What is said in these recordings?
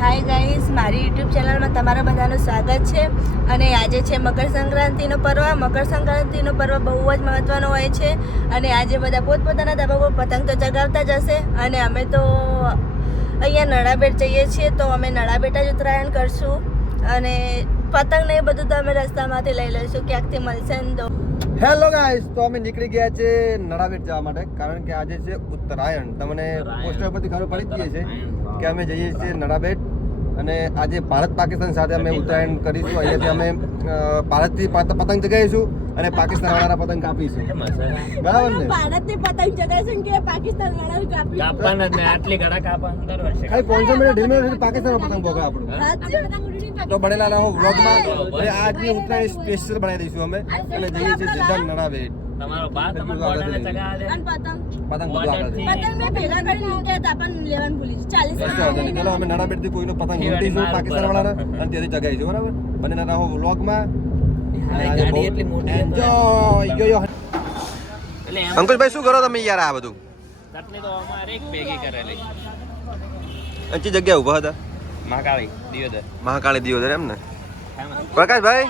Hi guys, મારી YouTube ચેનલમાં તમારા બધાનું સ્વાગત છે. અને આજે છે મકર સંક્રાંતિનો પર્વ. મકર સંક્રાંતિનો પર્વ બહુ જ મહત્વનો હોય છે અને આજે બધા પોતપોતાના ધાબા પર પતંગ તો ચગાવતા જ હશે. અને અમે તો અહીંયા નળાબેટ જઈએ છીએ, તો અમે નળાબેટ જ ઉત્તરાયણ કરશું. અને પતંગ ને એ બધું તો અમે રસ્તામાંથી લઈ લઈશું, ક્યાંકથી મળશે ને તો. હેલો ગાઈસ, તો અમે નીકળી ગયા છે નળાબેટ જવા માટે, કારણ કે આજે છે ઉત્તરાયણ. તમને પોસ્ટર પરથી ખબર પડી જ ગઈ છે કે અમે જઈએ છીએ નળાબેટ. અને આજે ભારત પાકિસ્તાન સાથે અમે ઉત્તરાયણ કરીશું. અહીંયાથી અમે ભારતથી પતંગ ચગાવીશું અને પાકિસ્તાન વાળાના પતંગ કાપીશું. બરાબર ને? ભારતની પતંગ ચગાવીશું કે પાકિસ્તાન વાળા કાપવાના જ ને, આટલી ઘડા કાપવાના દર વર્ષે. ખાલી 500 મિનિટ ઢીલ મિનિટ પાકિસ્તાન પતંગ ભોગવે આપણું. તો બનેલા રહો વ્લોગમાં. અને આજની ઉત્તરાયણ સ્પેશિયલ બનાવી દઈશું અમે અને જઈએ છીએ સીધા નળાબેટ. તમારો બા તમને બોર્ડરને ચગાવે અને પતંગ પતંગ બધું આગળ છે. પતંગ મેં ભેગા કરીને મૂક્યા હતા, પણ લેવાનું ભૂલી ગઈ. 40 ચલો અમે નાણાબેટ થી કોઈનો પતંગ લૂંટીશું પાકિસ્તાન વાળાના અને ત્યાંથી ચગાવીશું. બરાબર? બને રહો વ્લોગમાં. ગાડી એટલી મોટી એન્જોય. એટલે એમ અંકુશભાઈ શું કરો તમે યાર આ બધું? ચટણી તો અમારે એક ભેગી કરેલી. અંચી જગ્યા ઉભા હતા મહાકાળી દિયોદર. મહાકાળી દિયોદર એમ ને? પ્રકાશભાઈ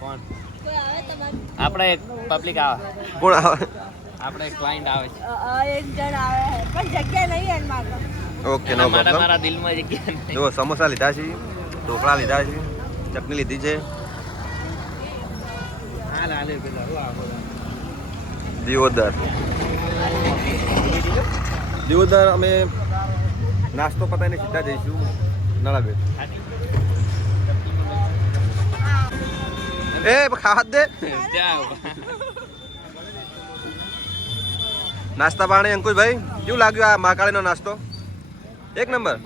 કોણ? કોઈ આવે તમારે? આપણે એક પબ્લિક આવે, કોણ આવે? આપણે એક ક્લાયન્ટ આવે છે. એક જણ આવે છે, પણ જગ્યા નહીં એમ મારે. ઓકે, નો મારા પ્રોબ્લેમ. મારા દિલમાં જગ્યા નહીં. જો સમોસા લીધા છે, ઢોકળા લીધા છે, ચટણી લીધી છે. હાલ હાલે પેલા હું આવો. દિયોદર દિયોદર અમે નાસ્તો પતાવીને સીધા જઈશું નળાબેટ. એ ખાવા દે જાઓ. નાસ્તા પાણી. અંકુશભાઈ કેવું લાગ્યું આ મહાકાળીનો નાસ્તો? એક નંબર.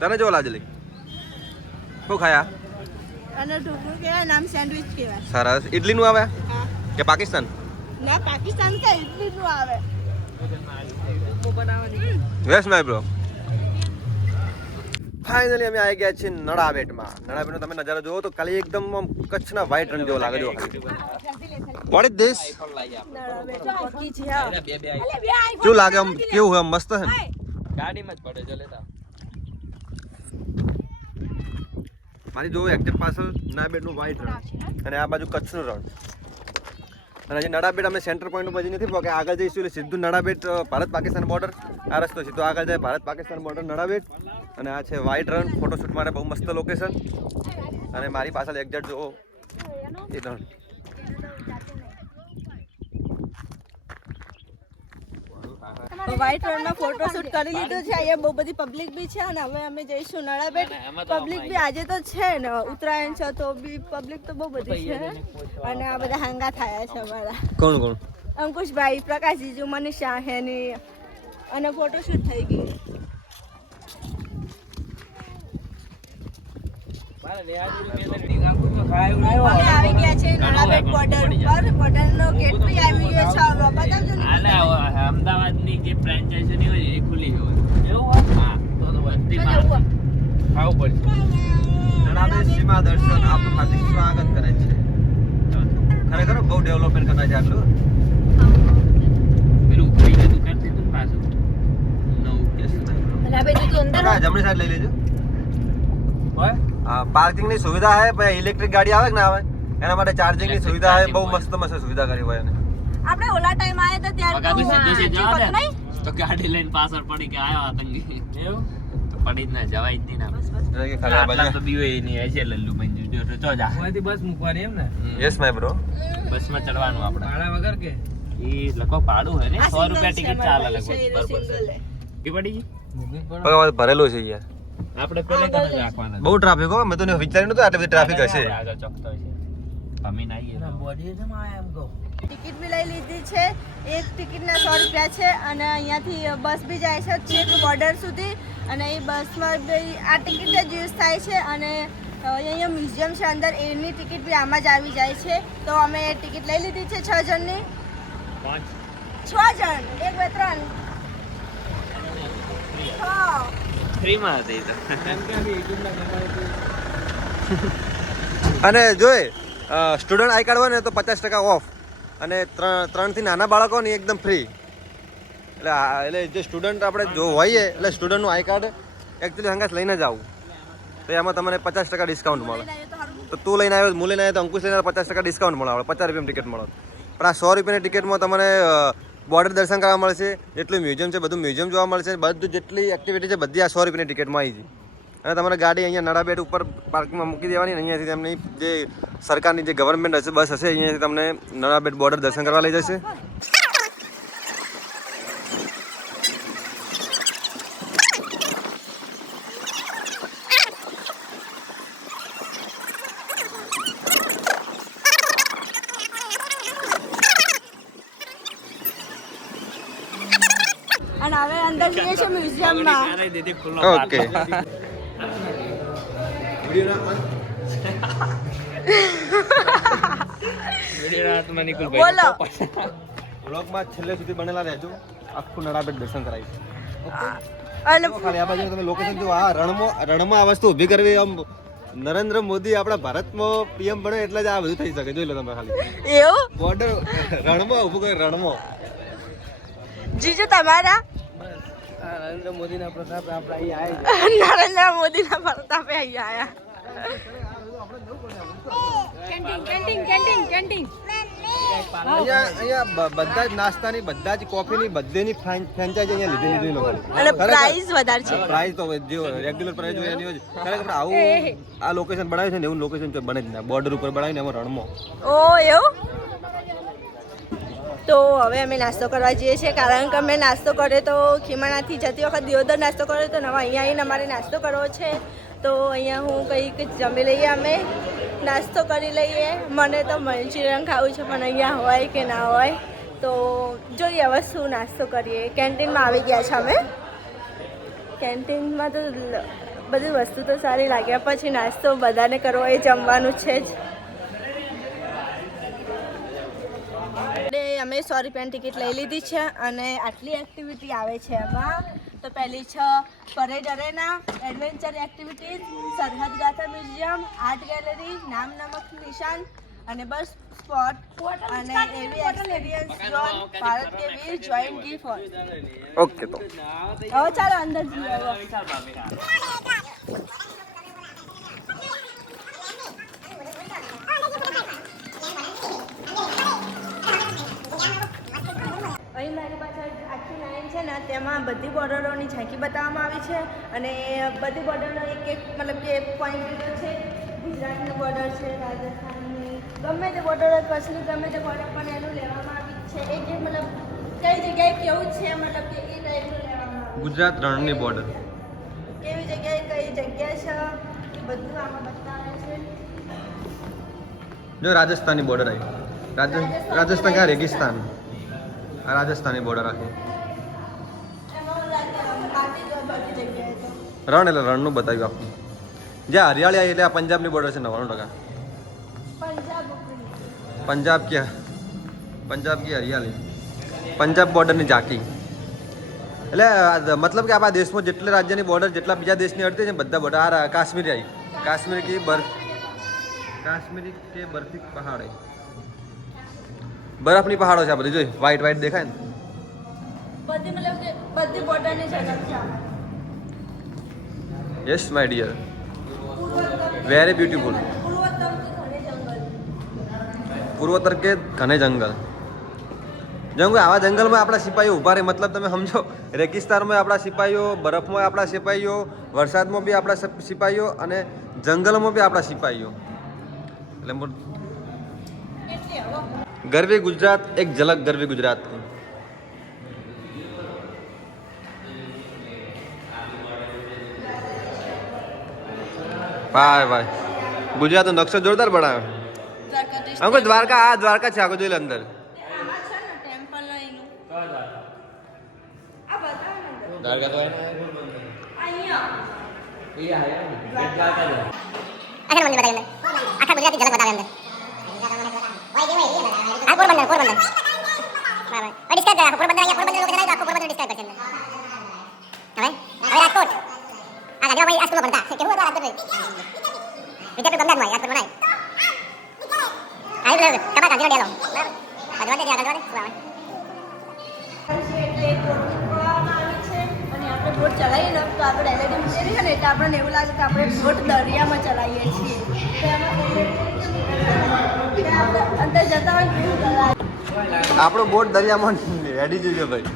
તને જો લાજલી શું ખાયા? અને ઢોકળું કહેવાય, નામ સેન્ડવિચ કહેવાય. સરસ. ઇડલીનું આવે કે પાકિસ્તાન? ના, પાકિસ્તાન કે ઇડલીનું આવે. Waste my bro. ફાઇનલી અમે આવી ગયા છીએ નળાબેટમાં. નળાબેટનો તમે નજારો જોવો તો ખાલી એકદમ આમ કચ્છના વ્હાઈટ રંગ જેવો લાગે. જો વોટ ઇઝ ધીસ? પકી છે હા. બે બે શું લાગે આમ? કેવું આમ મસ્ત છે ને? ગાડીમાં જ પડે જો લેતા. મારી જો એક્ટિવ પાછળ નળાબેટનું વ્હાઈટ રંગ અને આ બાજુ કચ્છનું રંગ. અને હજી નળાબેટ અમે સેન્ટર પોઈન્ટ ઉપર નથી પહોંચ્યા. આગળ જઈશું એટલે સીધું નળાબેટ ભારત પાકિસ્તાન બોર્ડર. આ રસ્તો સીધો આગળ જાય ભારત પાકિસ્તાન બોર્ડર નળાબેટ. અને આ છે વ્હાઈટ રન. ફોટોશૂટ માટે બહુ મસ્ત લોકેશન. અને મારી પાછળ એક્ઝેક્ટ જો એ રન. વ્હાઈટ રણમાં ફોટોશૂટ કરી લીધું છે. અહીંયા બહુ બધી પબ્લિક બી છે અને હવે અમે જઈશું નળાબેટ. પબ્લિક બી આજે તો છે ને, ઉત્તરાયણ છે તો બી પબ્લિક તો બહુ બધી છે. અને આ બધા હાંગા થયા છે અમારા. કોણ કોણ? અંકુશભાઈ, પ્રકાશ જીજુ, મનીષા હેની અને ફોટોશૂટ થઈ ગઈ. અમે આવી ગયા છે નળાબેટ બોર્ડર ઉપર. બોર્ડરનો ગેટ બી આવી ગયો છે. બતાવજો ને. અમદાવાદની જે ફ્રેન્ચાઇઝી ની હોય એ ખુલ્લી હોય. એવું હા, તો વસ્તી ખાવું પડશે. નળાબેટ સીમા દર્શન આપનું હાર્દિક સ્વાગત કરે છે. ખરેખર બહુ ડેવલપમેન્ટ કરતા છે આટલું. પેલું ભાઈને દુકાન દીધું ને પાછું નવું કેસ નળાબેટ તો અંદર જમણી સાઈડ લઈ લેજો. પાર્કિંગ ની સુવિધા है, પછી ઇલેક્ટ્રિક ગાડી આવે કે ના આવે એના માટે ચાર્જિંગ ની સુવિધા है. બહુ મસ્ત મસ્ત સુવિધા કરી હોય એને. આપણે ઓલા ટાઈમ આવ્યા હતા ત્યારે વગર સીધી સીધી તો આવે ને, નહીં. તો ગાડી લઈને પાછળ પડી કે આયો આતંકી. એવું તો પડી જ ના જવાય જ નહીં ને. એટલે કે ખાલી આ આટલા બાજુ. તો બીવે નહીં હશે લલ્લુ બંજુ જો તો ચો જા. બસ મૂકવાની એમ ને? Yes my bro. બસમાં ચડવાનું આપણે. ભાડા વગર કે ઈ લગભગ ભાડું હે ને આ 100 રૂપિયા single ટિકિટ છે ચાલે અમારી લગભગ પાસે, પર single પર્સન. છે. કે પડી ગઈ? મૂકવી પડે. ભગવાન ભરેલું છે યાર. આપણે પેલે કને રાખવાના. બહુ ટ્રાફિક હો. મેં તો વિચાર્યું નતું આટલી બધી ટ્રાફિક હશે. આગળ ચોકતો હશે. ભમીને આવીએ તો. બોડી છે માં એમ કહો. ટિકિટ બી લઈ લીધી છે. એક ટિકિટના 100 રૂપિયા છે. અને અહીંયાથી બસ બી જાય છે છેક બોર્ડર સુધી. અને એ બસમાં બી આ ટિકિટ જ યુઝ થાય છે. અને અહીંયા મ્યુઝિયમ છે અંદર, એની ટિકિટ બી આમાં જ આવી જાય છે. તો અમે ટિકિટ લઈ લીધી છે 6 જણની. 6 જણ, 1 2 3 ફ્રીમાં હતી તો. અને જોઈ સ્ટુડન્ટ આઈ કાર્ડ હોય ને તો 50% ઓફ. અને 3 થી નાના બાળકો ને એકદમ ફ્રી. એટલે જે સ્ટુડન્ટ આપણે જો હોઈએ એટલે સ્ટુડન્ટનું આઈ કાર્ડ એકચ્યુઅલી હંગાસ લઈને જ આવું તો એમાં તમને 50% ડિસ્કાઉન્ટ મળે. તો તું લઈને આવ્યો, હું લઈને આવ્યો તો અંકુશ લઈને 50% ડિસ્કાઉન્ટ મળે, આપણે 50 રૂપિયાની ટિકિટ મળે. પણ આ 100 રૂપિયાની ટિકિટમાં તમને બોર્ડર દર્શન કરવા મળશે, જેટલું મ્યુઝિયમ છે બધું મ્યુઝિયમ જોવા મળશે, બધું જેટલી એક્ટિવિટી છે બધી આ 100 રૂપિયાની ટિકિટમાં આવી છે. અને તમારે ગાડી અહીંયા નડાબેટ ઉપર પાર્કિંગમાં મૂકી દેવાની. અહીંયાથી તેમની જે સરકારની જે ગવર્મેન્ટ હશે બસ હશે, અહીંયાથી તમને નડાબેટ બોર્ડર દર્શન કરવા લઈ જશે. અને હવે અંદર જઈએ છીએ મ્યુઝિયમમાં. ઓકે. બોલો. વ્લોગમાં છેલ્લે સુધી બનેલા રહેજો, આખું નડાબેટ દર્શન કરાવીશ. અને ખાલી આ બાજુ તમે લોકેશન જો, આ રણમાં આ વસ્તુ ઊભી કરવી. આમ નરેન્દ્ર મોદી આપણા ભારતમાં પીએમ બને એટલે જ આ બધું થઈ શકે. જોઈ લો તમે ખાલી એવું બોર્ડર રણમાં ઊભું કરે, રણમાં. જીજુ તમારા નરેન્દ્ર મોદીના પ્રતાપે આપણે અહીં આવ્યા. નરેન્દ્ર મોદીના પ્રતાપે અહીંયા અહીંયા બધા જ નાસ્તાની, બધા જ કોફીની, બધેની ફ્રેન્ચાઇઝી અહીંયા લીધેલી. જોઈ લો ખાલી. અને પ્રાઇસ વધારે છે. પ્રાઇસ તો જે રેગ્યુલર પ્રાઇસ હોય એની હોય. ખરેખર આવું આ લોકેશન બનાવ્યું છે ને એવું લોકેશન બને જ ના. બોર્ડર ઉપર બનાવીને એમાં રણમાં. ઓ એવું. તો હવે અમે નાસ્તો કરવા જઈએ છીએ, કારણ કે અમે નાસ્તો કર્યો તો ખીમાણાથી જતી વખત દિયોદર નાસ્તો કર્યો તો નવા અહીંયા આવીને અમારે નાસ્તો કરવો છે. તો અહીંયા હું કંઈક જમી લઈએ, અમે નાસ્તો કરી લઈએ. મને તો મંચુરિયન ખાવું છે પણ અહીંયા હોય કે ના હોય તો જોઈએ હવે શું નાસ્તો કરીએ. કેન્ટીનમાં આવી ગયા છે અમે. કેન્ટીનમાં તો બધી વસ્તુ તો સારી લાગ્યા, પછી નાસ્તો બધાને કરવો એ જમવાનું છે જ. અમે 100 રૂપિયાની ટિકિટ લઈ લીધી છે અને આટલી એક્ટિવિટી આવે છે એમાં. તો પહેલી છે પરેડ અરેના, એડવેન્ચર એક્ટિવિટીઝ, સરહદ ગાથા મ્યુઝિયમ, આર્ટ ગેલેરી, નામ નમક નિશાન અને બસ સ્પોટ અને એવી એક્સપિરિયન્સ ઝોન, ભારત કે વીર જોઈન કી ફોર્સ. ઓકે. તો હવે ચાલો અંદર જઈએ. અહીં મારી પાછળ આખી લાઈન છે ને તેમાં બધી બોર્ડરોની ઝાંકી બતાવવામાં આવી છે અને બધી બોર્ડરનો એક એક મતલબ કે પોઈન્ટ લીધો છે. ગુજરાતની બોર્ડર છે, રાજસ્થાનની, ગમે તે બોર્ડર હોય, કચ્છની ગમે તે બોર્ડર પણ એનું લેવામાં આવી છે. એક જે મતલબ કઈ જગ્યાએ કેવું છે મતલબ કે એ ટાઈપનું લેવામાં આવ્યું. ગુજરાત રણની બોર્ડર કેવી જગ્યાએ કઈ જગ્યા છે બધું આમાં બતાવે છે. જો રાજસ્થાની બોર્ડર આવી. રાજસ્થાન ક્યાં? રેગિસ્તાન. આ રાજસ્થાની બોર્ડર આખી. રણ એટલે રણનું બતાવ્યું આખું. જ્યાં હરિયાળી આવી એટલે આ પંજાબની બોર્ડર છે 99%. પંજાબ કી હરિયાળી, પંજાબ બોર્ડરની ઝાંકી. એટલે મતલબ કે આપણા દેશમાં જેટલા રાજ્યની બોર્ડર, જેટલા બીજા દેશની અડતી છે બધા બોર્ડર. આ કાશ્મીર આવી. કાશ્મીરી કે બરફી પહાડ આવી. બરફની પહાડો છે આ બધી. જોઈ વ્હાઈટ વ્હાઈટ દેખાય ને. બધી મતલબ કે બધી બોર્ડરની જગ્યા છે. Yes my dear, very beautiful. પૂર્વોત્તર કે ઘને જંગલ. આવા જંગલમાં આપણા સિપાહીઓ ઊભા રહે. મતલબ તમે સમજો, રેગિસ્તાનમાં આપણા સિપાહીઓ, બરફમાં આપણા સિપાહીઓ, વરસાદમાં બી આપણા સિપાહીઓ અને જંગલમાં બી આપણા સિપાહીઓ. એટલે ગરવી ગુજરાત, એક ઝલક ગરવી ગુજરાત. ભાઈ ભાઈ ગુજરાતનો નકશો જોરદાર બનાવ્યો. આમ કોઈ દ્વારકા, આ દ્વારકા છે. આગળ જોઈ લે અંદર. દ્વારકા તો આખા મંદિર બતાવી અંદર, આખા ગુજરાતી ઝલક બતાવે અંદર. આ પોરબંદર બરાબર. ડિસ્ક્રાઇબ કરા પોરબંદર. અહીંયા પોરબંદર લોકો જણાવ્યું, આખો પોરબંદર ડિસ્ક્રાઇબ કરશે અંદર. હવે રાજકોટ. આ ગાડીમાં આ સ્કૂલો ભણતા કેવું હતું રાજકોટ? વિદ્યાપીઠ અમદાવાદમાં રાજકોટ બનાય. આવી ગયો કબા ગાંધીનો ડેલો બરાબર. ભગવાન દે આગળ વધે. એટલે કરવામાં આવી છે અને આપણે બોટ ચલાવીએ ને તો આપણે LED મૂકેલી છે ને એટલે આપણને એવું લાગે કે આપણે બોટ દરિયામાં ચલાવીએ છીએ તો એમાં અંદર જતા હોય કેવું કરાય. આપણો બોટ દરિયામાં રેડી જોજો ભાઈ.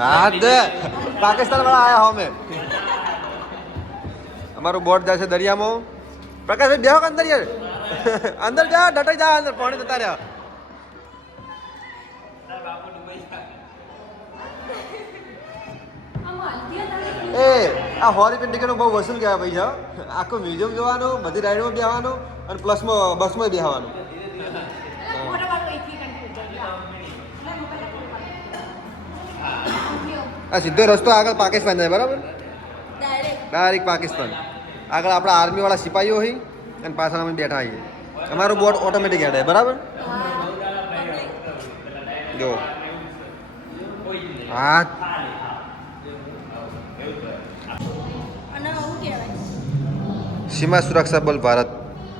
હા દે પાકિસ્તાન વાળા આયા હો અમે. અમારું બોટ જાય છે દરિયામાં. પ્રકાશભાઈ બેહો કે અંદર યાર. અંદર જા ડટાઈ જા અંદર પાણી જતા રહ્યા. એ આ હોરી ટિકિટ બહુ વસૂલ કહેવાય ભાઈ છે. આખું મ્યુઝિયમ જોવાનું, બધી રાઈડમાં બેહવાનું અને પ્લસમાં બસમાં બેહવાનું. આ સીધો રસ્તો આગળ પાકિસ્તાન જાય બરાબર. ડાયરેક્ટ પાકિસ્તાન આગળ આપણા આર્મી વાળા સિપાહીઓ હોય અને પાછળ અમે બેઠા આવીએ. અમારું બોટ ઓટોમેટિક હેડ બરાબર. જો હા અને શું કહેવાય સીમા સુરક્ષા બલ ભારત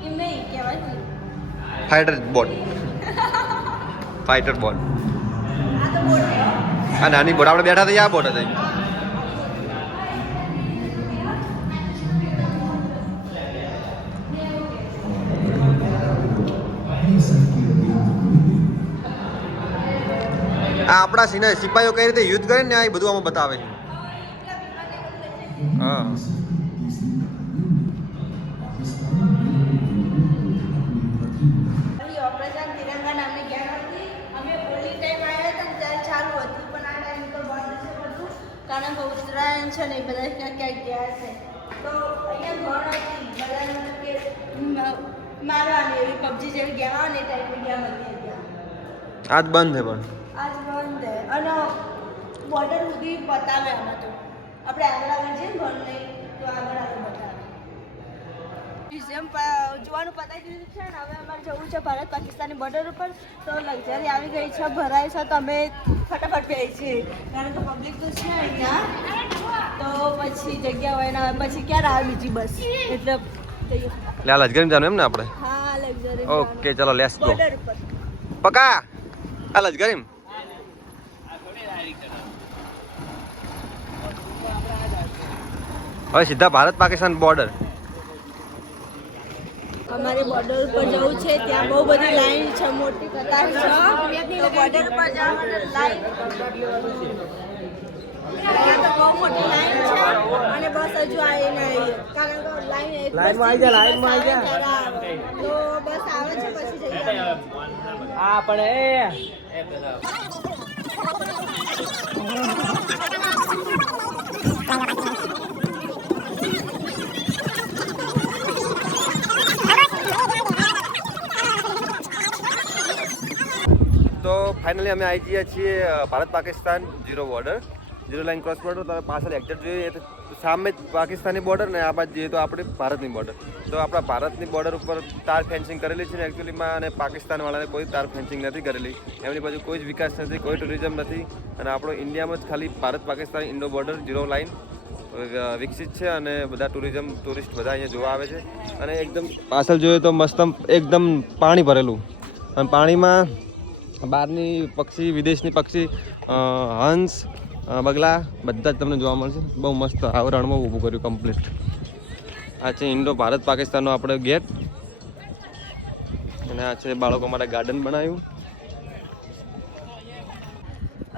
એમ નહીં કહેવાય ફાઇટર બોટ. Fighter boat. આ તો બોટ છે. આ નાની બોટ આપણે બેઠા હતા આ બોટ હતી. આ આપણા સિપાહીઓ કઈ રીતે યુદ્ધ કરે ને આ બધું આમાં બતાવે છે. હા ઓપરેશન તિરંગા નામની ગેમ હતી. અમે હોલી ટાઈમ આવ્યા હતા ને ત્યારે ચાલુ હતી પણ આ ટાઈમ તો બંધ છે બધું કારણ કે ઉત્તરાયણ છે ને એ બધા ક્યાંક ક્યાંક ગયા છે તો અહીંયા ઘર હતી બધાને કે મારવાની એવી પબજી જેવી ગેમ આવે ને એ ટાઈપની ગેમ હતી ત્યાં. આજ બંધ છે પણ આજ બંધ છે અને બોર્ડર સુધી બતાવે આમાં તો આપણે આગળ આગળ જઈએ ને ઘર નહીં તો આગળ આગળ બતાવે. મ્યુઝિયમ જોવાનું પતાવી દીધું છે ને હવે અમારે જવું છે ભારત પાકિસ્તાની બોર્ડર ઉપર તો લક્ઝરી આવી ગઈ છે ભરાય છે તો અમે ફટાફટ બેસી છીએ કારણ કે પબ્લિક તો છે અહીંયા તો પછી જગ્યા હોય ને પછી ક્યારે આવે બીજી બસ એટલે જઈએ. લે લશ્કરી જવાનું એમ ને આપણે. હા લક્ઝરી ઓકે ચલો લેટ્સ ગો. બોર્ડર ઉપર પકા આ લશ્કરી હવે સીધા ભારત પાકિસ્તાન બોર્ડર. અમારે બોર્ડર ઉપર જવું છે ત્યાં બહુ બધી લાઈન છે મોટી કતાર છે તો બોર્ડર ઉપર જવા માટે લાઈન ત્યાં તો બહુ મોટી લાઈન છે અને બસ હજુ આવી નહીં કારણ કે લાઈન એક લાઈનમાં આવી જા, લાઈનમાં આવી જા. ત્યારે આવે. તો બસ આવે છે પછી જઈએ આ પણ તો ફાઇનલી અમે આવી ગયા છીએ Bharat Pakistan zero border, zero line cross border. તો પાછળ એક્ઝેક્ટ જોઈએ તો સામે જ પાકિસ્તાની બોર્ડર ને આ બાજુ જોઈએ તો આપણી ભારતની બોર્ડર. તો આપણા ભારતની બોર્ડર ઉપર તાર ફેન્સિંગ કરેલી છે ને એકચ્યુઅલીમાં અને પાકિસ્તાનવાળાને કોઈ તાર ફેન્સિંગ નથી કરેલી. એમની બાજુ કોઈ જ વિકાસ નથી, કોઈ ટુરિઝમ નથી અને આપણો ઇન્ડિયામાં જ ખાલી Bharat Pakistan Indo border zero line વિકસિત છે અને બધા ટુરિસ્ટ બધા અહીંયા જોવા આવે છે. અને એકદમ પાછળ જોઈએ તો મસ્ત એકદમ પાણી ભરેલું અને પાણીમાં બહારની પક્ષી, વિદેશની પક્ષી, હંસ, બગલા બધા જ તમને જોવા મળશે. બહુ મસ્ત આવરણમાં ઊભું કર્યું કમ્પ્લીટ. આ છે ઇન્ડો ભારત પાકિસ્તાનનો આપણે ગેટ અને આ છે બાળકો માટે ગાર્ડન બનાવ્યું.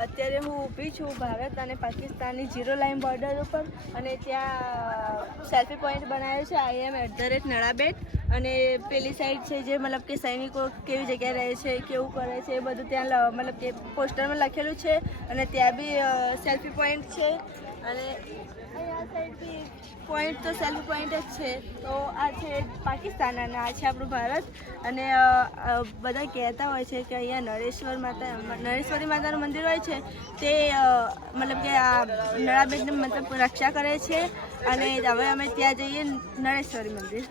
અત્યારે હું ઊભી છું ભારત અને પાકિસ્તાનની ઝીરો લાઈન બોર્ડર ઉપર અને ત્યાં સેલ્ફી પોઈન્ટ બનાવ્યો છે IM@નડાબેટ અને પેલી સાઈડ છે જે મતલબ કે સૈનિકો કેવી જગ્યાએ રહે છે, કેવું કરે છે એ બધું ત્યાં મતલબ કે પોસ્ટરમાં લખેલું છે અને ત્યાં બી સેલ્ફી પોઈન્ટ છે અને આ સાઈડ બી પોઈન્ટ તો સેલ્ફી પોઈન્ટ જ છે. તો આ છે પાકિસ્તાન અને આ છે આપણું ભારત અને બધા કહેતા હોય છે કે અહીંયા નરેશ્વરી માતાનું મંદિર હોય છે તે મતલબ કે આ નડાબેટની મતલબ રક્ષા કરે છે અને હવે અમે ત્યાં જઈએ નરેશ્વરી મંદિર.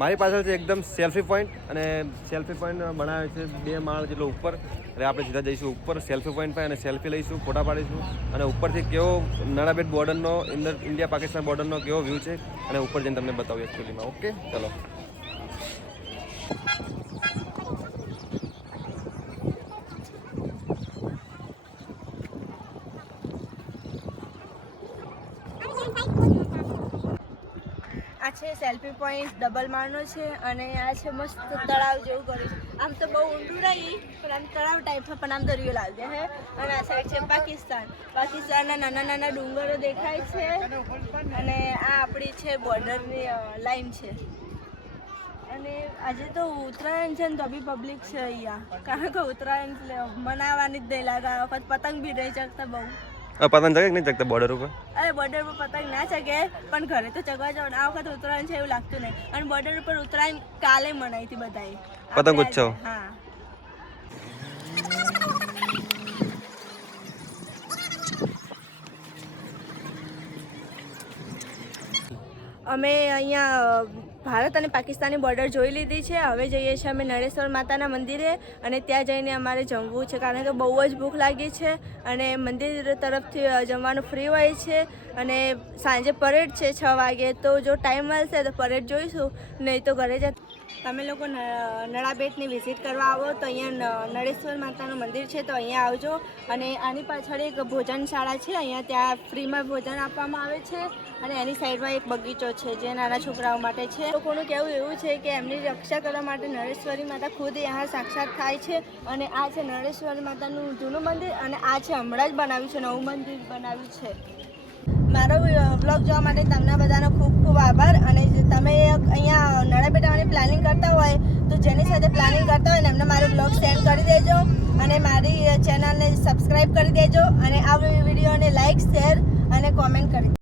મારી પાછળ છે એકદમ સેલ્ફી પોઈન્ટ અને સેલ્ફી પોઈન્ટ બનાવે છે 2 માળ જેટલો ઉપર. એટલે આપણે સીધા જઈશું ઉપર સેલ્ફી પોઈન્ટ પર અને સેલ્ફી લઈશું, ફોટા પાડીશું અને ઉપરથી કેવો નડાબેટ બોર્ડરનો ઇન્ડિયા પાકિસ્તાન બોર્ડરનો કેવો વ્યૂ છે અને ઉપર જઈને તમને બતાવું એકચ્યુઅલીમાં. ઓકે ચલો. આ છે સેલ્ફી પોઈન્ટ ડબલ માળનો છે અને આ છે મસ્ત તળાવ જેવું કર્યું છે. આમ તો બહુ ઊંડું નહીં પણ આમ તળાવ ટાઈપમાં પણ આમ દરિયો લાગે હે. અને આ સાઈડ છે પાકિસ્તાનના નાના નાના ડુંગરો દેખાય છે અને આ આપણી છે બોર્ડરની લાઈન છે. અને આજે તો ઉત્તરાયણ છે ને તો બી પબ્લિક છે અહીંયા, કારણ કે ઉત્તરાયણ મનાવવાની જ નહીં લાગે. આ વખત પતંગ બી નહીં ચગતા બહુ. પતંગ ચગે નહીં ચગતા બોર્ડર ઉપર? અરે બોર્ડર પર પતંગ ના ચગે પણ ઘરે તો ચગવા જવાનું. આ વખત ઉત્તરાયણ છે એવું લાગતું નહીં. અને બોર્ડર ઉપર ઉત્તરાયણ કાલે મનાઈ હતી બધાએ પતંગ ઉત્સવ. હા. અમે અહીંયા ભારત અને પાકિસ્તાનની બોર્ડર જોઈ લીધી છે. હવે જઈએ છીએ અમે નળેશ્વર માતાના મંદિરે અને ત્યાં જઈને અમારે જમવું છે, કારણ કે બહુ જ ભૂખ લાગી છે. અને મંદિર તરફથી જમવાનું ફ્રી હોય છે અને સાંજે પરેડ છે 6 વાગે, તો જો ટાઈમ મળશે તો પરેડ જોઈશું, નહીં તો ઘરે જ. તમે લોકો નળાબેટની વિઝિટ કરવા આવો તો અહીંયા નળેશ્વર માતાનું મંદિર છે, તો અહીંયા આવજો. અને આની પાછળ એક ભોજનશાળા છે, અહીંયા ત્યાં ફ્રીમાં ભોજન આપવામાં આવે છે. અને એની સાઈડમાં એક બગીચો છે જે નાના છોકરાઓ માટે છે. લોકોનું કહેવું એવું છે કે એમની રક્ષા કરવા માટે નળેશ્વરી માતા ખુદ यहाँ સાક્ષાત થાય છે. અને આ છે નળેશ્વરી માતાનું જૂનું મંદિર અને આ છે હમણાં જ બનાવ્યું છે, નવું મંદિર બનાવ્યું છે. મારો વ્લોગ જોવા માટે તમને બધાનો ખૂબ ખૂબ આભાર. અને તમે અહીંયા નળાબેટ આવવાની પ્લાનિંગ કરતા હોય તો જેની સાથે પ્લાનિંગ કરતા હોય ને એમને મારો વ્લોગ સેન્ડ કરી દેજો અને મારી ચેનલને સબસ્ક્રાઈબ કરી દેજો અને આ વિડીયોને લાઈક, શેર અને કોમેન્ટ કરી દેજો.